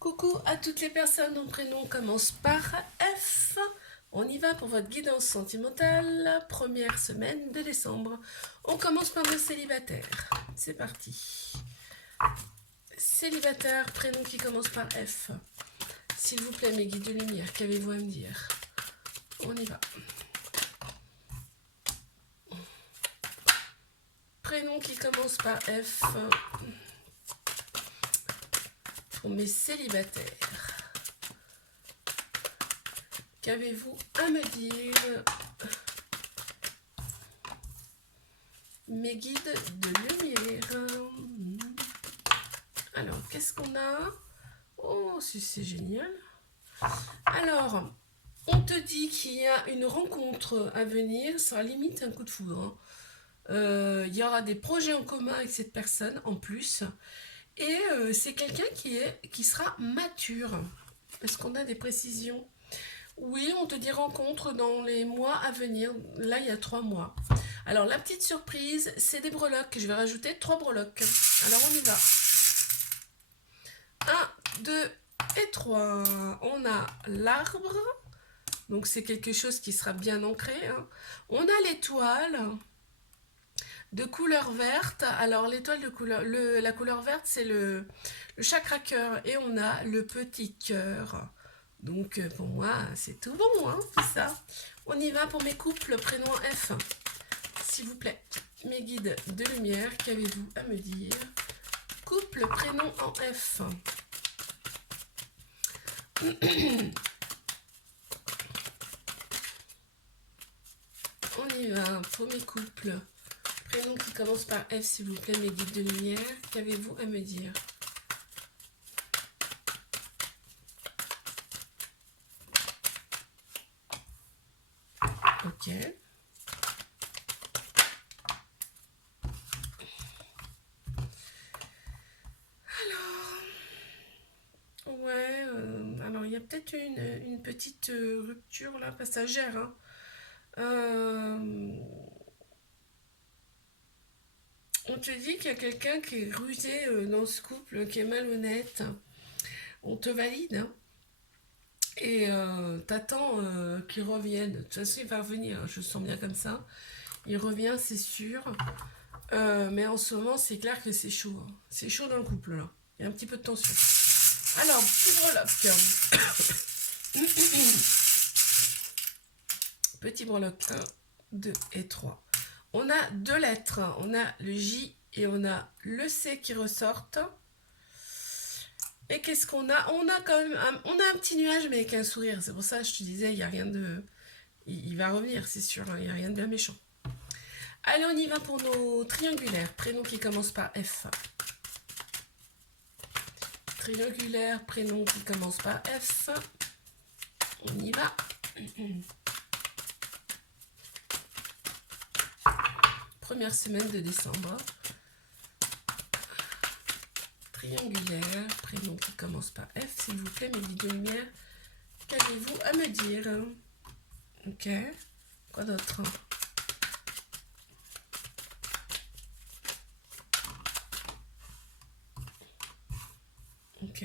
Coucou à toutes les personnes dont le prénom commence par F. On y va pour votre guidance sentimentale, première semaine de décembre. On commence par le célibataire. C'est parti. Célibataire, prénom qui commence par F. S'il vous plaît, mes guides de lumière, qu'avez-vous à me dire? On y va. Prénom qui commence par F pour mes célibataires. Qu'avez-vous à me dire, mes guides de lumière? Alors, qu'est-ce qu'on a? Oh, si c'est génial. Alors, on te dit qu'il y a une rencontre à venir, ça limite un coup de foudre, hein. Il y aura des projets en commun avec cette personne en plus. Et c'est quelqu'un qui sera mature. Est-ce qu'on a des précisions? Oui, on te dit rencontre dans les mois à venir. Là, il y a 3 mois. Alors, la petite surprise, c'est des breloques. Je vais rajouter 3 breloques. Alors, on y va. 1, 2 et 3. On a l'arbre. Donc, c'est quelque chose qui sera bien ancré, hein. On a l'étoile de couleur verte. Alors, l'étoile de couleur... la couleur verte, c'est le chakra cœur. Et on a le petit cœur. Donc, pour moi, c'est tout bon, hein, tout ça. On y va pour mes couples, prénom F. S'il vous plaît, mes guides de lumière, qu'avez-vous à me dire? Couple, prénom en F. On y va pour mes couples. Prénom qui commence par F, s'il vous plaît, mes guides de lumière. Qu'avez-vous à me dire? Ok. Ouais, alors il y a peut-être une petite rupture là, passagère, hein. On te dit qu'il y a quelqu'un qui est rusé dans ce couple, qui est malhonnête. On te valide, hein. Et t'attends qu'il revienne. De toute façon, il va revenir, hein, je le sens bien comme ça. Il revient, c'est sûr. Mais en ce moment, c'est clair que c'est chaud, hein. C'est chaud dans le couple, là. Il y a un petit peu de tension. Alors, petit breloque. Petit breloque 1, 2 et 3. On a 2 lettres. On a le J et on a le C qui ressortent. Et qu'est-ce qu'on a? On a quand même on a un petit nuage, mais avec un sourire. C'est pour ça que je te disais, il n'y a rien de... Il va revenir, c'est sûr, hein, il n'y a rien de bien méchant. Allez, on y va pour nos triangulaires. Prénom qui commence par F. Triangulaire, prénom qui commence par F. On y va. Première semaine de décembre. Triangulaire, prénom qui commence par F, s'il vous plaît, mes guides de lumière. Qu'avez-vous à me dire? Ok. Quoi d'autre? Ok.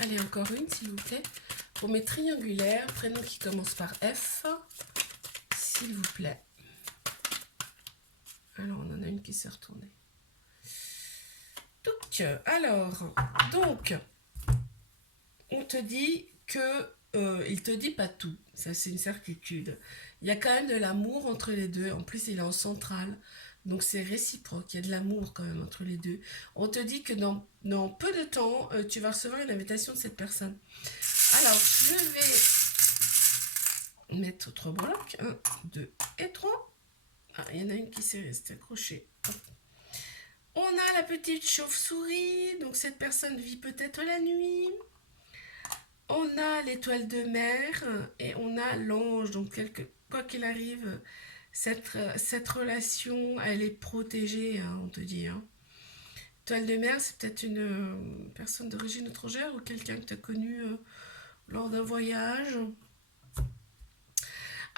Allez, encore une, s'il vous plaît. Pour mes triangulaires, prénom qui commence par F, s'il vous plaît. Alors, on en a une qui s'est retournée. Donc, on te dit que... il te dit pas tout, ça c'est une certitude. Il y a quand même de l'amour entre les deux, en plus il est en centrale, donc c'est réciproque, il y a de l'amour quand même entre les deux. On te dit que dans peu de temps, tu vas recevoir une invitation de cette personne. Alors, je vais mettre 3 blocs, 1, 2 et 3. Ah, il y en a une qui s'est restée accrochée. On a la petite chauve-souris, donc cette personne vit peut-être la nuit. On a l'étoile de mer et on a l'ange. Donc, quoi qu'il arrive, cette relation, elle est protégée, hein, on te dit, hein. L'étoile de mer, c'est peut-être une personne d'origine étrangère ou quelqu'un que tu as connu lors d'un voyage.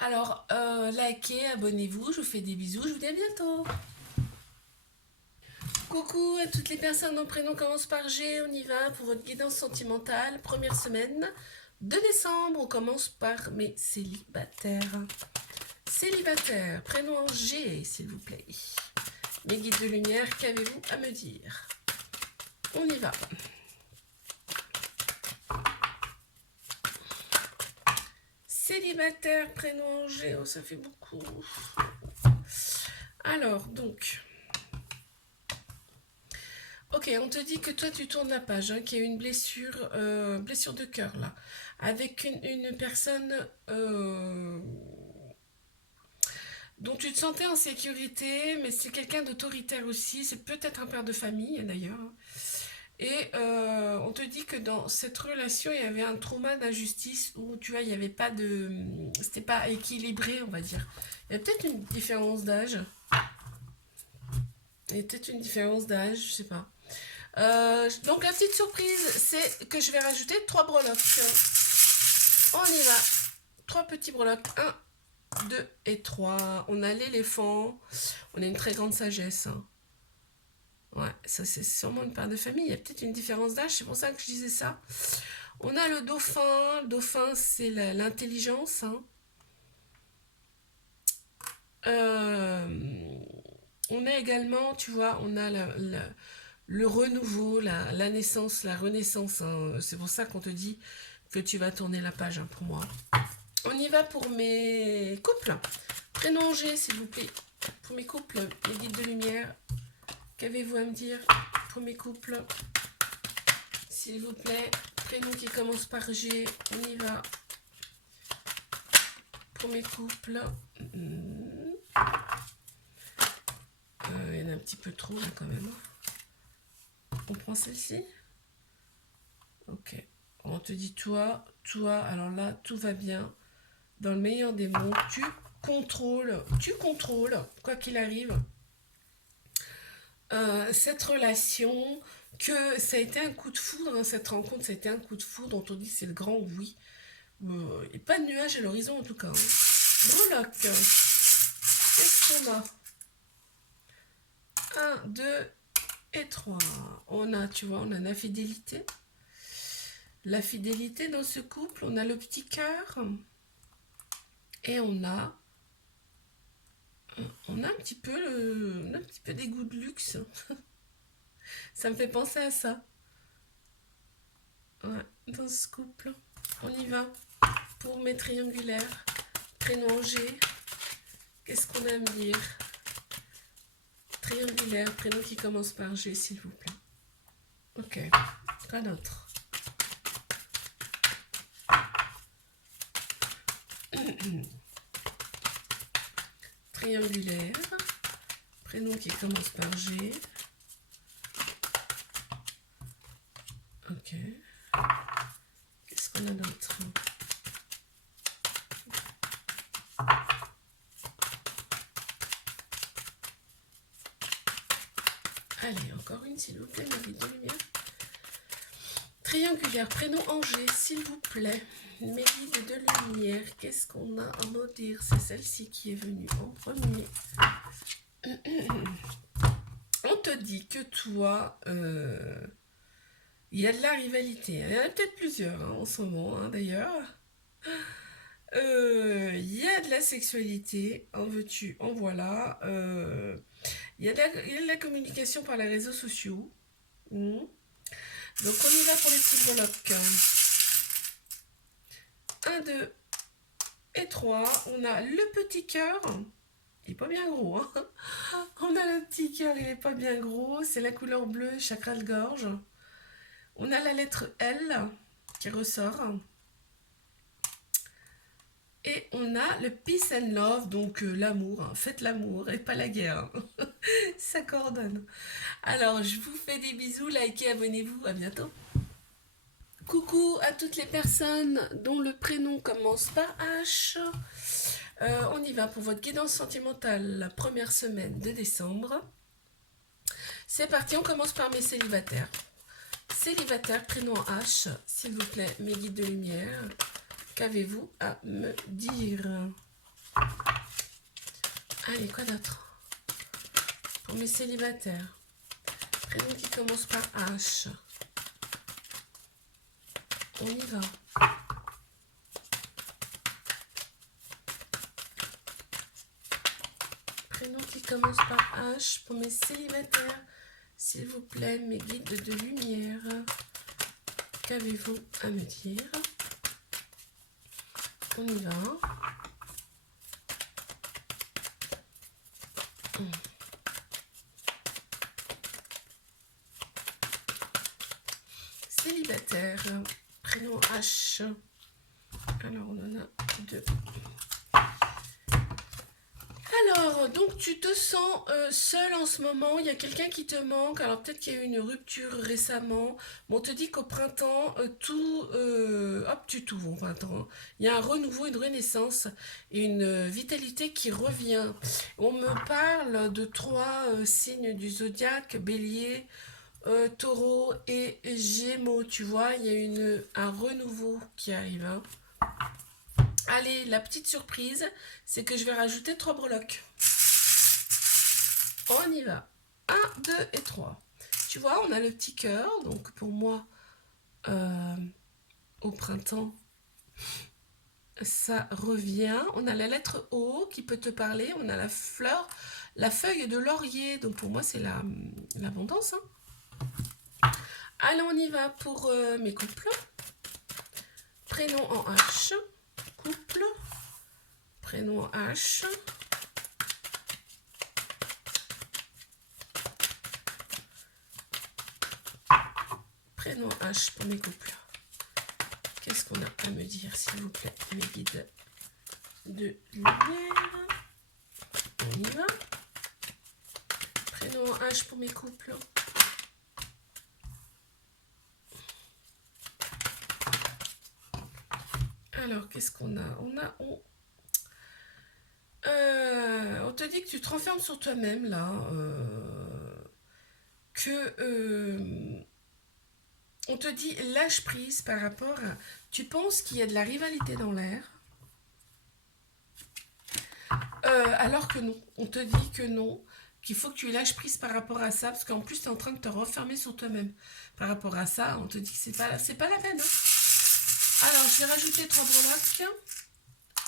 Alors, likez, abonnez-vous, je vous fais des bisous, je vous dis à bientôt. Coucou à toutes les personnes dont le prénom commence par G, on y va pour votre guidance sentimentale, première semaine de décembre, on commence par mes célibataires. Célibataire, prénom en G, s'il vous plaît. Mes guides de lumière, qu'avez-vous à me dire? On y va. Célibataire, prénom en G, oh, ça fait beaucoup. Alors, donc... Ok, on te dit que toi tu tournes la page, hein, qu'il y a une blessure, blessure de cœur là, avec une personne dont tu te sentais en sécurité, mais c'est quelqu'un d'autoritaire aussi, c'est peut-être un père de famille d'ailleurs. Et on te dit que dans cette relation, il y avait un trauma d'injustice où tu vois, il n'y avait pas de... C'était pas équilibré, on va dire. Il y a peut-être une différence d'âge. Il y a peut-être une différence d'âge, je sais pas. Donc la petite surprise, c'est que je vais rajouter 3 breloques. On y va. 3 petits breloques. 1, 2 et 3. On a l'éléphant. On a une très grande sagesse. Hein. Ouais, ça c'est sûrement une part de famille. Il y a peut-être une différence d'âge, c'est pour ça que je disais ça. On a le dauphin. Le dauphin, c'est l'intelligence. Hein. On a également, tu vois, on a le renouveau, la naissance, la renaissance. Hein. C'est pour ça qu'on te dit que tu vas tourner la page hein, pour moi. On y va pour mes couples. Prénom G, s'il vous plaît. Pour mes couples, les guides de lumière. Qu'avez-vous à me dire pour mes couples? S'il vous plaît. Prénom qui commence par G. On y va. Pour mes couples. Il y en a un petit peu trop là quand même. On prend celle-ci. Ok. On te dit toi, alors là, tout va bien. Dans le meilleur des mondes, tu contrôles, quoi qu'il arrive, cette relation, que ça a été un coup de foudre, hein, cette rencontre, ça a été un coup de foudre, on te dit c'est le grand oui. Et pas de nuages à l'horizon en tout cas. Hein. Breloque. Qu'est-ce qu'on a? 1, 2 et 3. On a, tu vois, on a la fidélité. La fidélité dans ce couple, on a le petit cœur. Et on a un petit peu des goûts de luxe. Ça me fait penser à ça. Ouais, dans ce couple. On y va. Pour mes triangulaires. Prénom G. Qu'est-ce qu'on a à me dire? Triangulaire, prénom qui commence par G, s'il vous plaît. Ok. Quoi d'autre? Triangulaire. Prénom qui commence par G. Ok. Qu'est-ce qu'on a d'autre? Allez, encore une, s'il vous plaît, ma vie de lumière. Triangulaire, prénom Angers, s'il vous plaît. Mes guides de lumière, qu'est-ce qu'on a à me dire? C'est celle-ci qui est venue en premier. On te dit que toi, il y a de la rivalité. Il y en a peut-être plusieurs hein, en ce moment, hein, d'ailleurs. Il y a de la sexualité, en veux-tu, en voilà. Il y a de la communication par les réseaux sociaux. Mmh. Donc on y va pour les petits breloques. 1, 2 et 3. On a le petit cœur. Il n'est pas bien gros. Hein. On a le petit cœur, il n'est pas bien gros. C'est la couleur bleue, chakra de gorge. On a la lettre L qui ressort. Et on a le peace and love, donc l'amour. Hein. Faites l'amour et pas la guerre. Hein. Ça coordonne. Alors, je vous fais des bisous. Likez, abonnez-vous. À bientôt. Coucou à toutes les personnes dont le prénom commence par H. On y va pour votre guidance sentimentale la première semaine de décembre. C'est parti, on commence par mes célibataires. Célibataire, prénom en H, s'il vous plaît, mes guides de lumière. Qu'avez-vous à me dire? Allez, quoi d'autre? Pour mes célibataires. Prénom qui commence par H. On y va. Prénom qui commence par H pour mes célibataires. S'il vous plaît, mes guides de lumière. Qu'avez-vous à me dire? On y va. Célibataire, prénom H. Alors, on en a deux. Alors, donc tu te sens seul en ce moment, il y a quelqu'un qui te manque, alors peut-être qu'il y a eu une rupture récemment, mais on te dit qu'au printemps, hop, tu t'ouvres au printemps, il y a un renouveau, une renaissance et une vitalité qui revient. On me parle de trois signes du zodiaque, Bélier, Taureau et Gémeaux, tu vois, il y a un renouveau qui arrive, hein. Allez, la petite surprise, c'est que je vais rajouter 3 breloques. On y va. 1, 2 et 3. Tu vois, on a le petit cœur. Donc pour moi, au printemps, ça revient. On a la lettre O qui peut te parler. On a la fleur, la feuille de laurier. Donc pour moi, c'est l'abondance. Hein. Allez, on y va pour mes couples. Prénom en H. Couple. Prénom H. Prénom H pour mes couples. Qu'est-ce qu'on a à me dire, s'il vous plaît, mes guides de lumière? On y va. Prénom H pour mes couples. Alors, qu'est-ce qu'on a? On te dit que tu te renfermes sur toi-même, là. On te dit lâche prise par rapport à... Tu penses qu'il y a de la rivalité dans l'air, alors que non. On te dit que non, qu'il faut que tu lâches prise par rapport à ça, parce qu'en plus, tu es en train de te refermer sur toi-même. Par rapport à ça, on te dit que c'est pas la peine. Hein. Alors, je vais rajouter 3 breloques.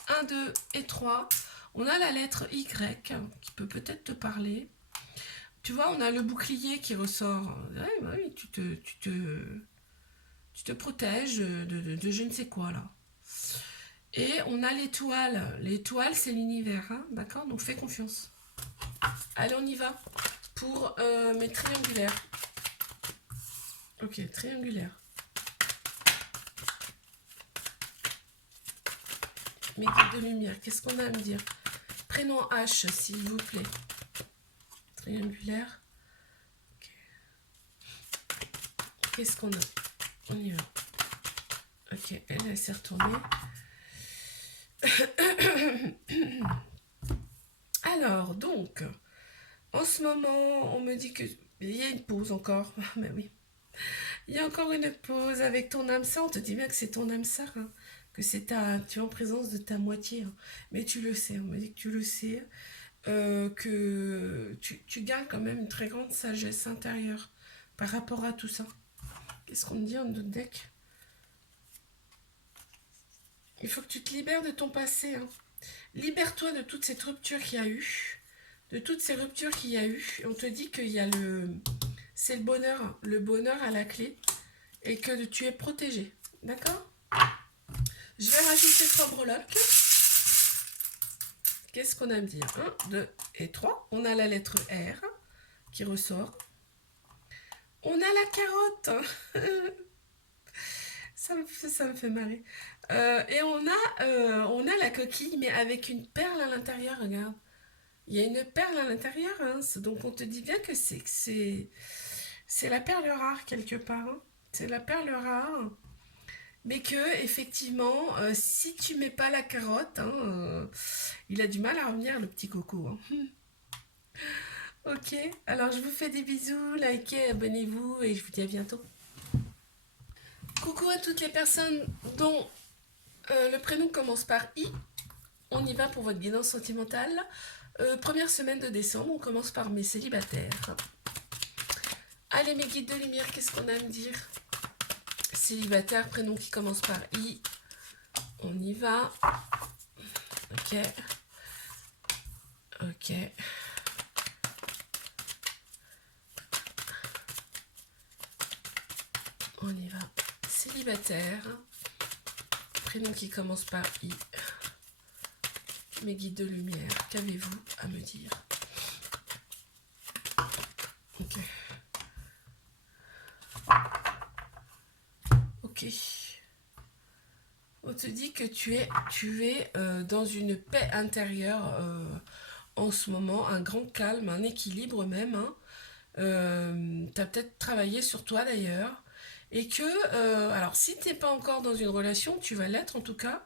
1, 2 et 3. On a la lettre Y qui peut peut-être te parler. Tu vois, on a le bouclier qui ressort. Ouais, bah oui, tu te protèges de je ne sais quoi là. Et on a l'étoile. L'étoile, c'est l'univers, hein, d'accord? Donc fais confiance. Allez, on y va pour mes triangulaires. Ok, triangulaire. Mes guides de lumière, qu'est-ce qu'on a à me dire? Prénom H, s'il vous plaît. Triangulaire. Okay. Qu'est-ce qu'on a? On y va. Ok, elle s'est retournée. Alors, donc, en ce moment, on me dit que il y a une pause encore. Mais oui. Il y a encore une pause avec ton âme sœur. On te dit bien que c'est ton âme sœur, hein, que tu es en présence de ta moitié. Hein. Mais tu le sais, on me dit que tu le sais, que tu gardes quand même une très grande sagesse intérieure par rapport à tout ça. Qu'est-ce qu'on me dit en notre deck? Il faut que tu te libères de ton passé. Hein. Libère-toi de toute cette rupture qu'il y a eu. De toutes ces ruptures qu'il y a eu. On te dit qu'il y a c'est le bonheur à la clé. Et que tu es protégé. D'accord? Je vais rajouter 3 breloques. Qu'est-ce qu'on a à me dire? 1, 2 et 3. On a la lettre R qui ressort. On a la carotte. Ça me fait marrer. Et on a la coquille, mais avec une perle à l'intérieur, regarde. Il y a une perle à l'intérieur, hein, donc on te dit bien que c'est la perle rare quelque part. Hein. C'est la perle rare, mais que effectivement, si tu mets pas la carotte, hein, il a du mal à revenir le petit coco. Hein. Ok, alors je vous fais des bisous, likez, abonnez-vous et je vous dis à bientôt. Coucou à toutes les personnes dont le prénom commence par I. on y va pour votre guidance sentimentale. Première semaine de décembre, on commence par mes célibataires. Allez, mes guides de lumière, qu'est-ce qu'on a à me dire? Célibataire, prénom qui commence par I. On y va. Ok. Ok. On y va. Célibataire. Prénom qui commence par I. Mes guides de lumière, qu'avez-vous à me dire? Ok. Ok. On te dit que tu es dans une paix intérieure en ce moment, un grand calme, un équilibre même. Hein. Tu as peut-être travaillé sur toi d'ailleurs. Et que, alors si tu n'es pas encore dans une relation, tu vas l'être en tout cas,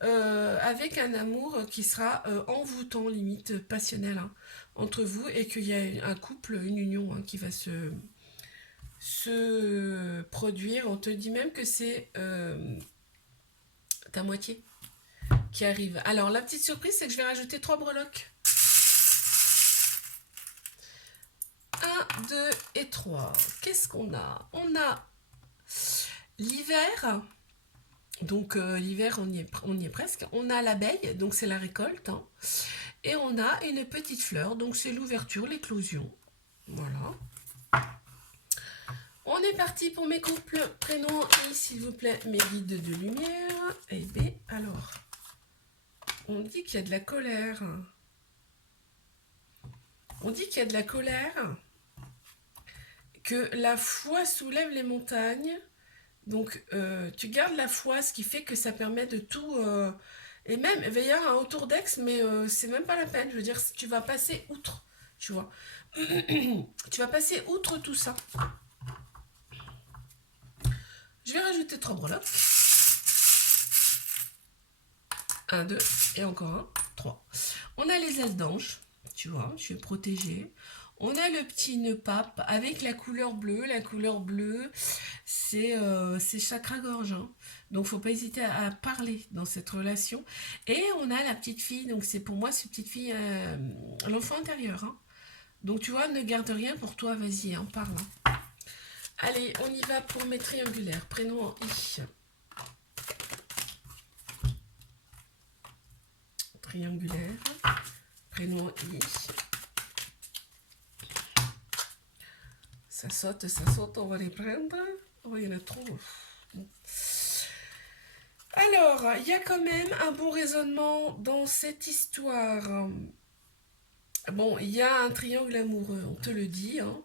avec un amour qui sera envoûtant, limite passionnel, hein, entre vous, et qu'il y a un couple, une union hein, qui va se produire. On te dit même que c'est ta moitié qui arrive. Alors la petite surprise, c'est que je vais rajouter 3 breloques. 1, 2 et 3. Qu'est-ce qu'on a? On a l'hiver. Donc l'hiver, on y est presque. On a l'abeille, donc c'est la récolte. Hein. Et on a une petite fleur, donc c'est l'ouverture, l'éclosion. Voilà. On est parti pour mes couples. Prénom I, s'il vous plaît, mes guides de lumière. Et B, alors. On dit qu'il y a de la colère. On dit qu'il y a de la colère. Que la foi soulève les montagnes. Donc, tu gardes la foi, ce qui fait que ça permet de tout... et même, il va y avoir un autour d'ex, mais c'est même pas la peine. Je veux dire, tu vas passer outre, tu vois. Tu vas passer outre tout ça. Je vais rajouter 3 breloques. 1, 2, et encore un, 3. On a les ailes d'ange, tu vois, je suis protégée. On a le petit nœud pape avec la couleur bleue. La couleur bleue, c'est chakra-gorge. Hein. Donc, faut pas hésiter à parler dans cette relation. Et on a la petite fille. Donc, c'est pour moi, cette petite fille, l'enfant intérieur. Hein. Donc, tu vois, ne garde rien pour toi. Vas-y, en parle. Hein. Allez, on y va pour mes triangulaires. Prénom en I. Triangulaire. Prénom en I. Ça saute, on va les prendre. Oh, il y en a trop. Alors, il y a quand même un bon raisonnement dans cette histoire. Bon, il y a un triangle amoureux, on te le dit. Hein.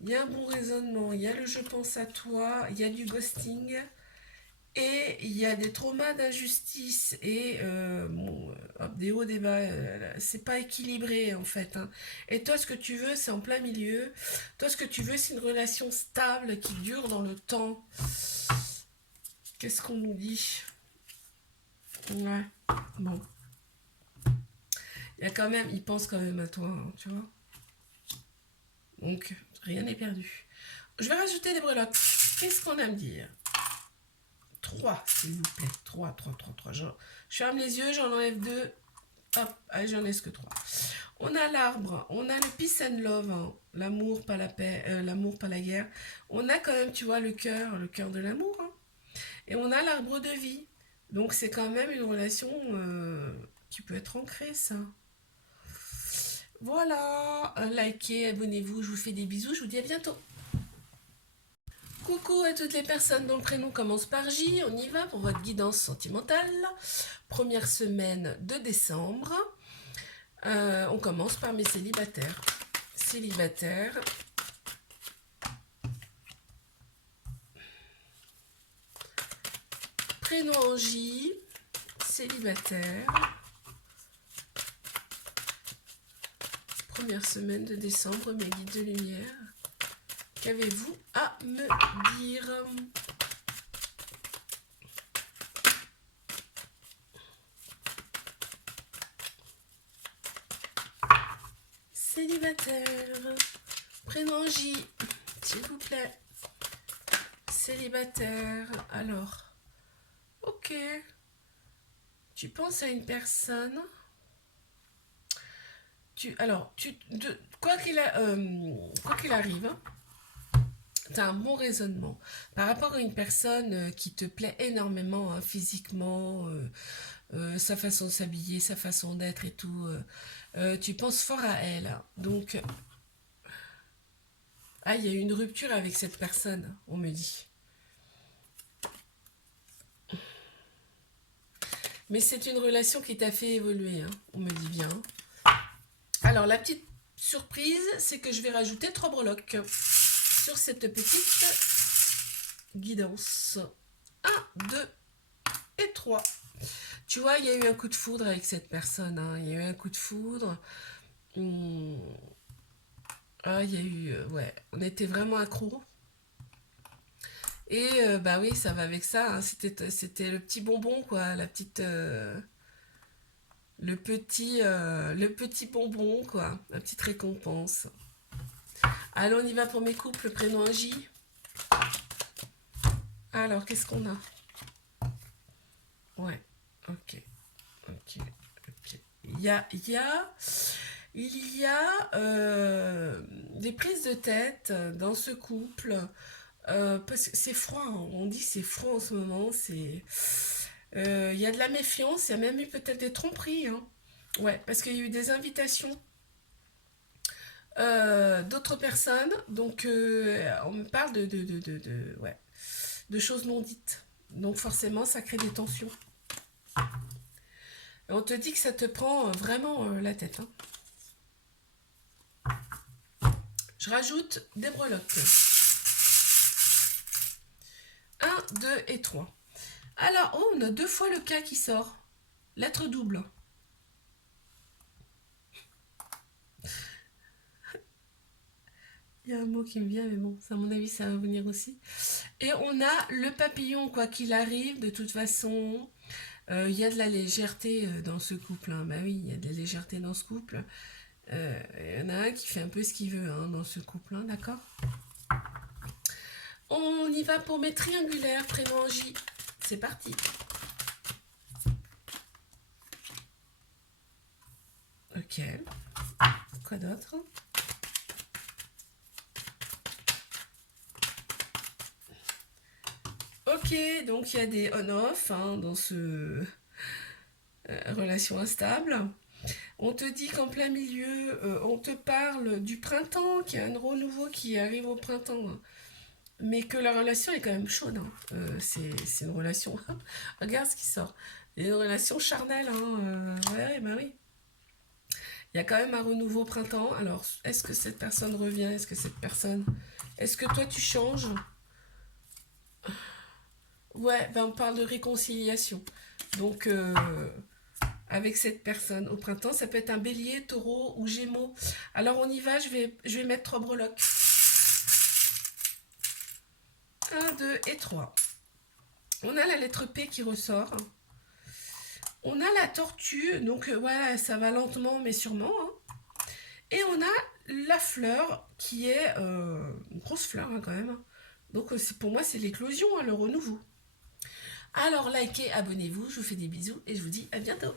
Il y a un bon raisonnement, il y a le je pense à toi, il y a du ghosting. Et il y a des traumas d'injustice et des hauts, des bas, c'est pas équilibré en fait. Hein. Et toi, ce que tu veux, c'est en plein milieu. Toi, ce que tu veux, c'est une relation stable qui dure dans le temps. Qu'est-ce qu'on nous dit? Ouais, bon. Il y a quand même, il pense quand même à toi, hein, tu vois. Donc, rien n'est perdu. Je vais rajouter des breloques. Qu'est-ce qu'on a à me dire? 3, s'il vous plaît. 3. Je ferme les yeux, j'en enlève 2. Hop, allez, j'en laisse que 3. On a l'arbre, on a le peace and love, hein. L'amour, pas la paix, l'amour, pas la guerre. On a quand même, tu vois, le cœur de l'amour. Hein. Et on a l'arbre de vie. Donc, c'est quand même une relation qui peut être ancrée, ça. Voilà, likez, abonnez-vous, je vous fais des bisous, je vous dis à bientôt. Coucou à toutes les personnes dont le prénom commence par J, on y va pour votre guidance sentimentale. Première semaine de décembre. On commence par mes célibataires. Célibataires. Prénom en J. Célibataire. Première semaine de décembre, mes guides de lumière. Qu'avez-vous à me dire? Célibataire. Prénom J, s'il vous plaît. Célibataire. Alors, ok. Tu penses à une personne. Quoi qu'il arrive, hein, tu as un bon raisonnement par rapport à une personne qui te plaît énormément, hein, physiquement, sa façon de s'habiller, sa façon d'être et tout. Tu penses fort à elle, hein. Donc, ah, il y a eu une rupture avec cette personne, on me dit. Mais c'est une relation qui t'a fait évoluer, hein, on me dit bien. Alors, la petite surprise, c'est que je vais rajouter 3 breloques sur cette petite guidance. 1, 2 et 3. Tu vois, il y a eu un coup de foudre avec cette personne, hein. Il y a eu un coup de foudre. Ah, il y a eu... ouais, on était vraiment accros. Et bah oui, ça va avec ça, hein. C'était le petit bonbon, quoi. La petite... le petit bonbon, quoi. La petite récompense. Allez, on y va pour mes couples, prénom un J. Alors, qu'est-ce qu'on a? Ouais, ok, ok, ok. Il y a des prises de tête dans ce couple. Parce que c'est froid, hein. On dit c'est froid en ce moment. Il y a de la méfiance, il y a même eu peut-être des tromperies, hein. Ouais, parce qu'il y a eu des invitations d'autres personnes. Donc, on me parle ouais, de choses non dites. Donc, forcément, ça crée des tensions. Et on te dit que ça te prend vraiment la tête, hein. Je rajoute des breloques. 1, 2 et 3. Alors, oh, on a 2 fois le K qui sort. Lettre double. Il y a un mot qui me vient, mais bon, à mon avis, ça va venir aussi. Et on a le papillon, quoi qu'il arrive, de toute façon. Il y a de la légèreté dans ce couple, hein. Bah oui, il y a de la légèreté dans ce couple. Il y en a un qui fait un peu ce qu'il veut, hein, dans ce couple, hein, d'accord? On y va pour mes triangulaires, prénom en J. C'est parti. Ok. Quoi d'autre? Ok, donc il y a des on-off, hein, dans ce relation instable. On te dit qu'en plein milieu, on te parle du printemps, qu'il y a un renouveau qui arrive au printemps, hein. Mais que la relation est quand même chaude, hein. C'est une relation. Regarde ce qui sort. Il y a une relation charnelle, hein. Ouais, bah oui. Il y a quand même un renouveau au printemps. Alors, est-ce que cette personne revient? Est-ce que cette personne. Est-ce que toi tu changes? Ouais, ben on parle de réconciliation. Donc, avec cette personne au printemps, ça peut être un bélier, taureau ou gémeaux. Alors, on y va, je vais mettre 3 breloques. 1, 2 et 3. On a la lettre P qui ressort. On a la tortue, donc voilà, ça va lentement mais sûrement, hein. Et on a la fleur qui est une grosse fleur, hein, quand même. Donc pour moi, c'est l'éclosion, hein, le renouveau. Alors likez, abonnez-vous, je vous fais des bisous et je vous dis à bientôt.